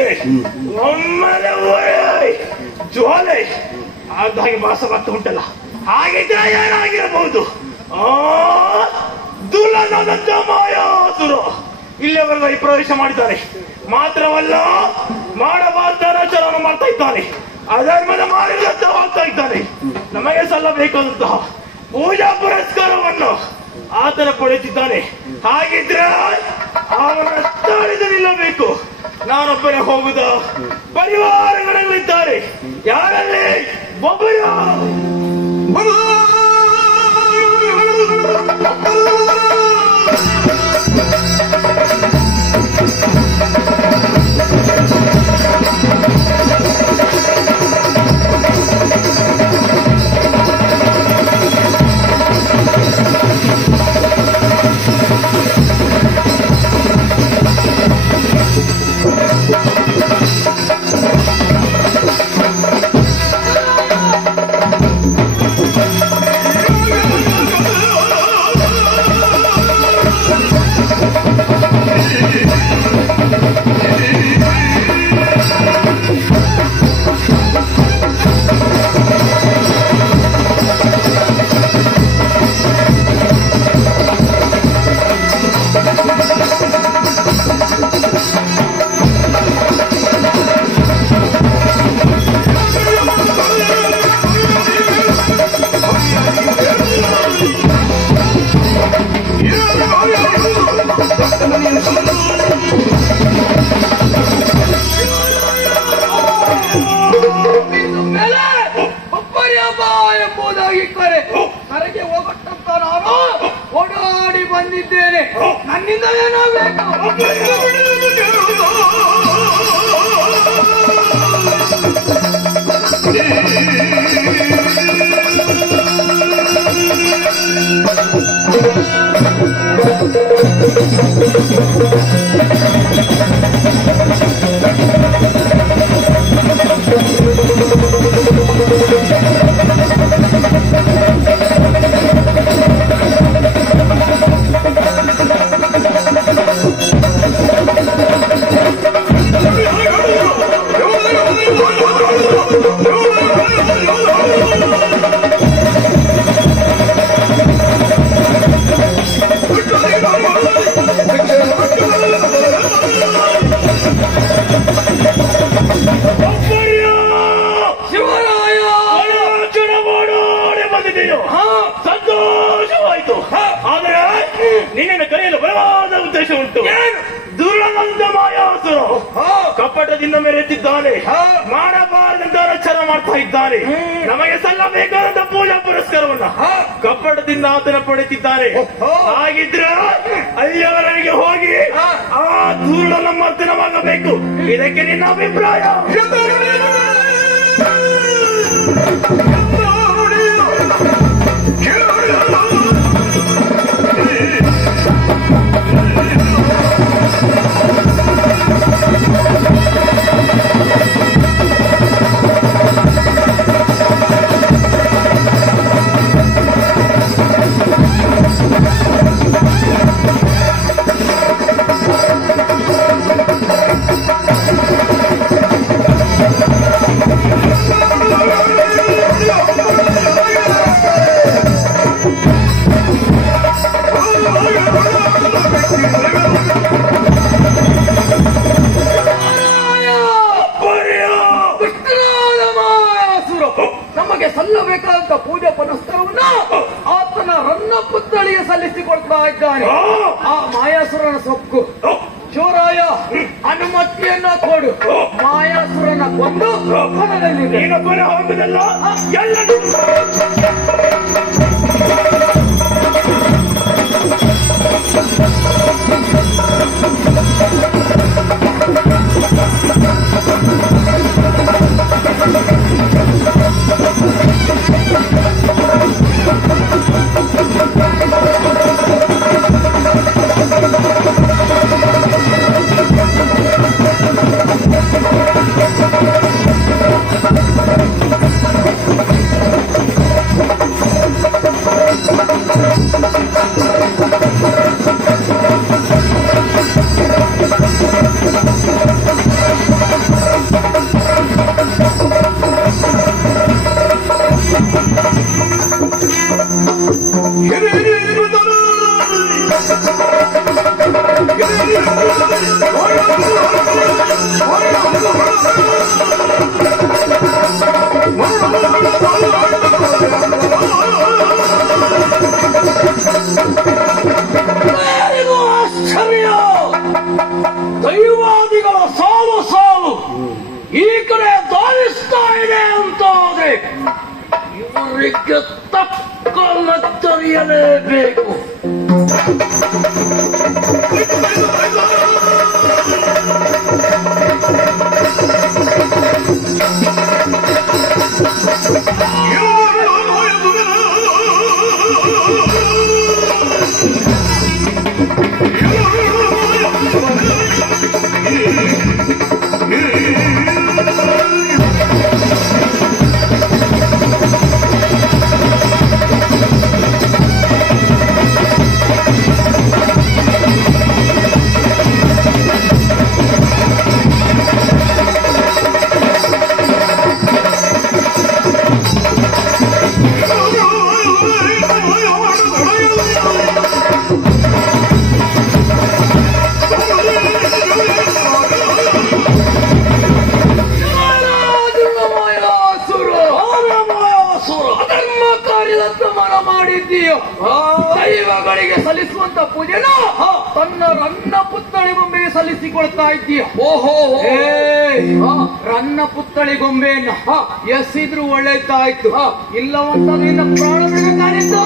ಅದಕ್ಕೆ ಒಮ್ಮೆಲೆ ಜ್ವಾಲೆ ಆದ ಹಾಗೆ ಭಾಸವಾಗ್ತಾ ಉಂಟಲ್ಲ. ಹಾಗಿದ್ರೆ ಏನಾಗಿರಬಹುದು? ದುರ್ಲಭದಂತ ಮಾಯಾಸುರ ಇಲ್ಲಿವರೆಗೂ ಈ ಪ್ರವೇಶ ಮಾಡಿದ್ದಾರೆ. ಮಾತ್ರವಲ್ಲ, ಮಾಡಬಾರ್ದ ಆಚರಣೆ ಮಾಡ್ತಾ ಇದ್ದಾನೆ, ಅಧರ್ಮದ ಮಾರ್ಗದತ್ತವಾಗ್ತಾ ಇದ್ದಾನೆ. ನಮಗೆ ಸಲ್ಲಬೇಕಾದಂತಹ ಪೂಜಾ ಪುರಸ್ಕಾರವನ್ನು ಆತನ ಪಡೆಯುತ್ತಿದ್ದಾನೆ. ಹಾಗಿದ್ರೆ ಅವನ ಸ್ಥಳದ ನಿಲ್ಲಬೇಕು. ನಾನೊಬ್ಬನೇ ಹೋಗುದ? ಪರಿವಾರಗಳಿದ್ದಾರೆ. ಯಾರಲ್ಲಿ ಒಬ್ಬರು ಕರೆಗೆ ಹೋಗಟ್ಟಂತ ನಾನು ಓಡಾಡಿ ಬಂದಿದ್ದೇನೆ. ನನ್ನಿಂದ ಏನಾಗಬೇಕು? ಸಂತೋಷವಾಯಿತು. ಆದರೆ ನಿನ್ನನ್ನು ಕರೆಯಲು ಬಲವಾದ ಉದ್ದೇಶ ಉಂಟು. ದುರ್ಲಭಂತ ಮಾಯಾಸುರ ಕಪಟದಿಂದ ಮೆರೆತಿದ್ದಾನೆ, ಮಾಡಬಾರದಂತ ರಚನ ಮಾಡ್ತಾ ಇದ್ದಾನೆ. ನಮಗೆ ಸಲ್ಲಬೇಕಾದಂತ ಪೂಜಾ ಪುರಸ್ಕಾರವನ್ನ ಕಪಟದಿಂದ ಆತನ ಪಡೆಯುತ್ತಿದ್ದಾನೆ. ಹಾಗಿದ್ರೆ ಅಲ್ಲಿಯವರೆಗೆ ಹೋಗಿ ಆ ಧೂಳನ ಮರ್ತನವಾಗಬೇಕು. ಇದಕ್ಕೆ ನಿನ್ನ ಅಭಿಪ್ರಾಯ? ನಮಗೆ ಸಲ್ಲಬೇಕಾದಂತ ಪೂಜೆ ಪುನಸ್ಕಾರವನ್ನ ಆತನ ರನ್ನ ಪುತ್ಥಳಿಗೆ ಸಲ್ಲಿಸಿಕೊಡ್ತಾ ಇದ್ದಾನೆ. ಆ ಮಾಯಾಸುರನ ಸೊಕ್ಕು ಚೋರಾಯ ಅನುಮತಿಯನ್ನ ಕೊಡು. ಮಾಯಾಸುರನ ಕೊಂದು ಹೊರದಲ್ಲಿ ನೀನೊಬ್ಬನ ಹೋಗುದಲ್ಲ, ಎಲ್ಲ ಸಾಲು ಈ ಕಡೆ ಧಾವಿಸ್ತಾ ಇದೆ ಅಂತಾದ್ರೆ ಇವರಿಗೆ ತಕ್ಕ ನಚ್ಚರಿಯಲೇಬೇಕು. ದೈವಗಳಿಗೆ ಸಲ್ಲಿಸುವಂತ ಪೂಜೆನ ತನ್ನ ರನ್ನ ಪುತ್ಥಳಿ ಗೊಂಬೆಗೆ ಸಲ್ಲಿಸಿಕೊಳ್ತಾ ಇದ್ದೀಯ. ಓಹೋ, ರನ್ನ ಪುತ್ಥಳಿ ಗೊಂಬೆಯನ್ನ ಎಸಿದ್ರು ಒಳ್ಳೆದಾಯ್ತು, ಇಲ್ಲವಂತ ನಿನ್ನ ಪ್ರಾಣ ಬಿಡಕಾನಿತ್ತು.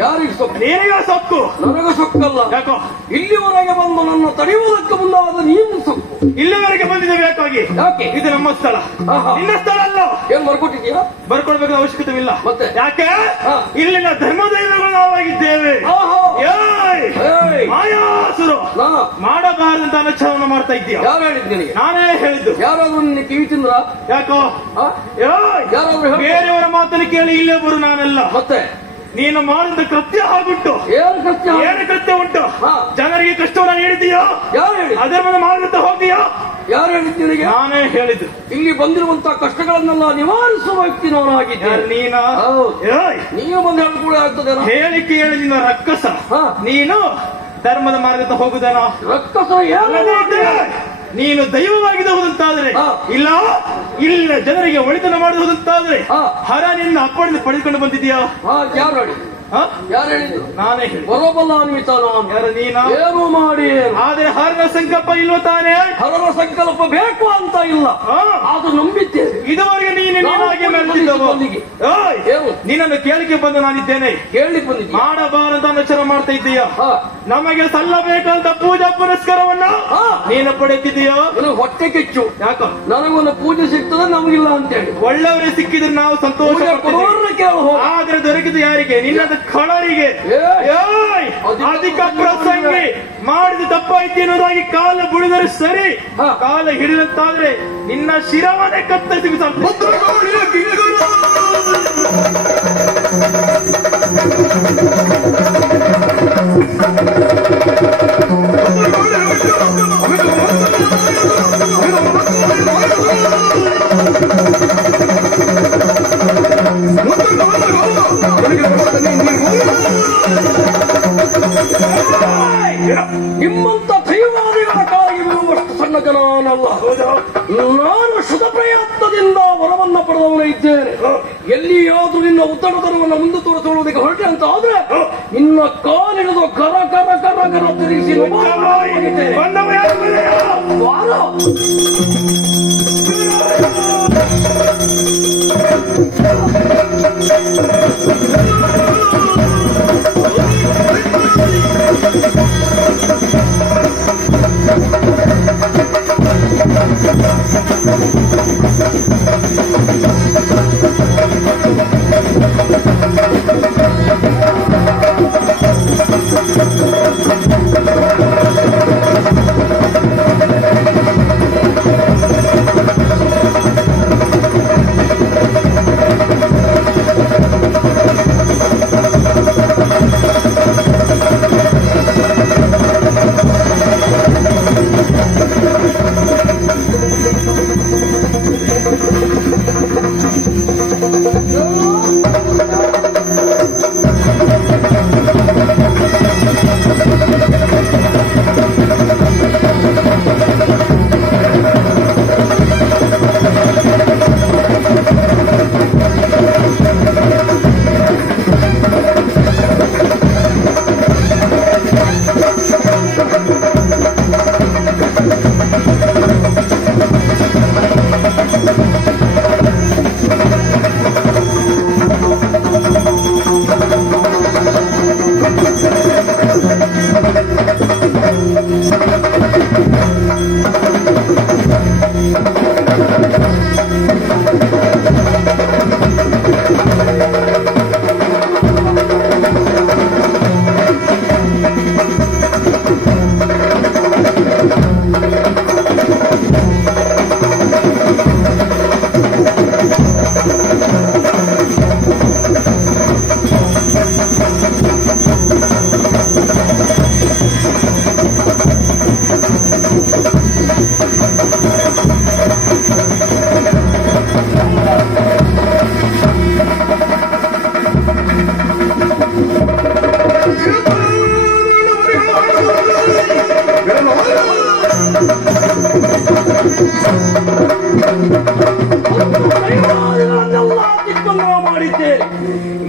ಯಾರಿಗೆ ಸೊಕ್ಕು? ನಿನಗ ಸೊಕ್ಕು, ನನಗ ಸೊಕ್ಕಲ್ಲ. ಯಾಕೋ ಇಲ್ಲಿವರೆಗೆ ಬಂದು ನನ್ನ ತಡೆಯುವುದಕ್ಕೆ ಮುಂದಾದ ನೀನು ಸೊಕ್ಕು. ಇಲ್ಲಿವರೆಗೆ ಬಂದಿದೆ ಬೇಕಾಗಿ. ಯಾಕೆ? ಇದು ನಮ್ಮ ಸ್ಥಳ, ನಿನ್ನ ಸ್ಥಳ ಅಲ್ಲ. ಏನ್ ಬರ್ಕೊಟ್ಟಿದ್ದೀಯಾ? ಬರ್ಕೊಡ್ಬೇಕಾದ ಅವಶ್ಯಕತೆವಿಲ್ಲ. ಮತ್ತೆ ಯಾಕೆ? ಇಲ್ಲಿನ ಧರ್ಮದೈವಗಳು ನಾವಾಗಿದ್ದೇವೆ. ಮಾಯಾಸುರು ಮಾಡಬಾರದಂತ ಅನಚಾರವನ್ನು ಮಾಡ್ತಾ ಇದ್ದೀಯ. ಯಾರು ಹೇಳಿದ್ದು ನಿನಗೆ? ನಾನೇ ಹೇಳಿದ್ದು. ಯಾರಾದ್ರೂ ನಿನ್ನ ಕಿವಿ ತಿಂದ್ರ? ಯಾಕೋ ಯಾರಾದ್ರೂ ಬೇರೆಯವರ ಮಾತನ್ನು ಕೇಳಿ ಇಲ್ಲೇ ಬರು ನಾನಲ್ಲ. ಮತ್ತೆ ನೀನು ಮಾಡಿದ ಕೃತ್ಯ ಆಗುಂಟು. ಏನು ಕೃತ್ಯ ಉಂಟು? ಜನರಿಗೆ ಕಷ್ಟವನ್ನು ನೀಡಿದೀಯೋ? ಯಾರು ಹೇಳಿ? ಅಧರ್ಮದ ಮಾರ್ಗದ ಹೋಗಿಯೋ? ಯಾರು ಹೇಳಿದ್ದು ನಿನಗೆ? ನಾನೇ ಹೇಳಿದ್ದು. ಇಲ್ಲಿ ಬಂದಿರುವಂತಹ ಕಷ್ಟಗಳನ್ನೆಲ್ಲ ನಿವಾರಿಸುವ ವ್ಯಕ್ತಿ ನಾನಾಗಿದ್ದೇನೆ. ನೀನು ಬಂದು ಹೇಳಿ ಕೂಡ ಆಗ್ತದೆ. ಹೇಳಿಕೆ ಹೇಳಿ ನಿನ್ನ ರಕ್ಕಸ. ನೀನು ಧರ್ಮದ ಮಾರ್ಗದ ಹೋಗುದೇನೋ? ರಕ್ಕಸ ನೀನು ದೈವವಾಗಿದೆ ಹೋದಂತಾದ್ರೆ, ಇಲ್ಲ ಇಲ್ಲ ಜನರಿಗೆ ಒಳಿತನ ಮಾಡುವುದಂತಾದ್ರೆ ಹರ ನಿನ್ನ ಅಪ್ಪಣಿಂದ ಪಡೆದುಕೊಂಡು ಬಂದಿದೆಯಾ? ಯಾರು ಹೇಳಿ? ಯಾರು ಹೇಳಿದ್ದು? ನಾನೇ ಹೇಳಿ. ಬರೋಬಲ್ಲ ಅನ್ವಿತ ನಾನು. ಯಾರು ನೀನ? ಏನು ಮಾಡಿ? ಆದ್ರೆ ಹರನ ಸಂಕಲ್ಪ ಇಲ್ವ ತಾನೇ? ಹರನ ಸಂಕಲ್ಪ ಬೇಕು ಅಂತ ಇಲ್ಲ, ಅದು ನಂಬಿದ್ದೇನೆ. ಇದುವರೆಗೆ ನೀನಾಗಿ ನಿನ್ನನ್ನು ಕೇಳಿಕೆ ಬಂದು ನಾನಿದ್ದೇನೆ. ಕೇಳಿ ಬಂದಿದ್ದೆ. ಮಾಡಬಾರದು ಅನಚರ ಮಾಡ್ತಾ ಇದ್ದೀಯ. ನಮಗೆ ಸಲ್ಲಬೇಕಂತ ಪೂಜಾ ಪುರಸ್ಕಾರವನ್ನ ನೀನು ಪಡೆದಿದೆಯೋ? ಹೊಟ್ಟೆ ಕಿಚ್ಚು. ಯಾಕ? ನನಗೊಂದು ಪೂಜೆ ಸಿಗ್ತದೆ, ನಮಗಿಲ್ಲ ಅಂತೇಳಿ. ಒಳ್ಳೆಯವರೇ ಸಿಕ್ಕಿದ್ರೆ ನಾವು ಸಂತೋಷ. ಆದ್ರೆ ದೊರಕಿದ ಯಾರಿಗೆ? ನಿನ್ನದ ಖಳರಿಗೆ. ಅಧಿಕ ಪ್ರಸಂಗಿ ಮಾಡಿದ ತಪ್ಪಾಯ್ತು ಅನ್ನೋದಾಗಿ ಕಾಲ ಬುಳಿದರೆ ಸರಿ, ಕಾಲ ಹಿಡಿದಂತಾದ್ರೆ ನಿನ್ನ ಶಿರವನ್ನೇ ಕತ್ತರಿಸಿ ನಿಮ್ಮಂತ ದೈವಾದಿಗಳ ಕಾಲಿಗೆ ಬೀಳುವಷ್ಟು ಸಣ್ಣ ಜನ ನಾವು ಅಲ್ಲ. ನಾನು ಶುದ್ಧ ಪ್ರಯತ್ನದಿಂದ ವರವನ್ನ ಪಡೆದವನು ಇದ್ದೇನೆ. ಎಲ್ಲಿಯಾದ್ರೂ ನಿನ್ನ ಉತ್ತರತನವನ್ನು ಮುಂದೆ ತೋರಿಸುವುದಕ್ಕೆ ಹೊರಟೆ ಅಂತ ಆದ್ರೆ ನಿನ್ನ ಕಾಲಿಡಿದು ಕರ ಕರ ಕರ ಕರ ತಿರುಗಿಸಿ ಮಾಡಿದ್ದೇನೆ.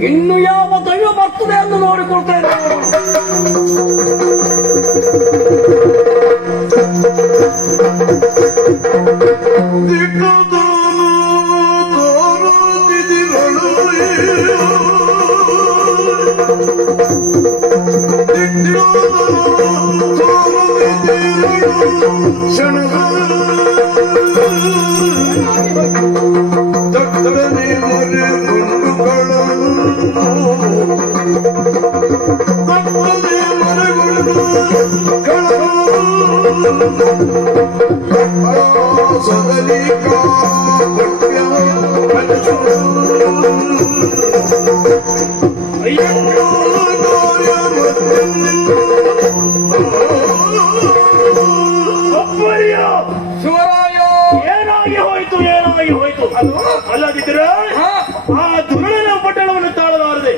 ಇನ್ನು ಯಾವ ದೈವ ಬರ್ತದೆ ಎಂದು ನೋಡಿಕೊಳ್ತೇನೆ. ಏನಾಗಿ ಹೋಯ್ತು ಅಲ್ಲದಿದ್ರೆ ಆ ದುರ್ಗನ ಪಟ್ಟಣವನ್ನು ತಾಳಲಾರದೆ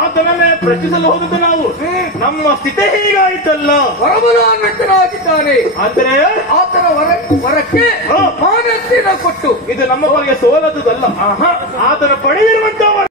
ಆತನನ್ನೇ ಪ್ರಶ್ನಿಸಲು ಹೋದದ್ದು ನಾವು. ನಮ್ಮ ಸ್ಥಿತಿ ಹೀಗಾಯ್ತಲ್ಲ. ಹೊರಬಲಾಗಿದ್ದಾನೆ ಅಂದ್ರೆ ಆತನ ವರಕ್ಕೆ ಮಾನ್ಯತೆಯನ್ನು ಕೊಟ್ಟು ಇದು ನಮ್ಮ ಬಳಿಗೆ ಸೋಲದುದಲ್ಲ. ಆತನ ಪಡೆದಿರುವಂತಹ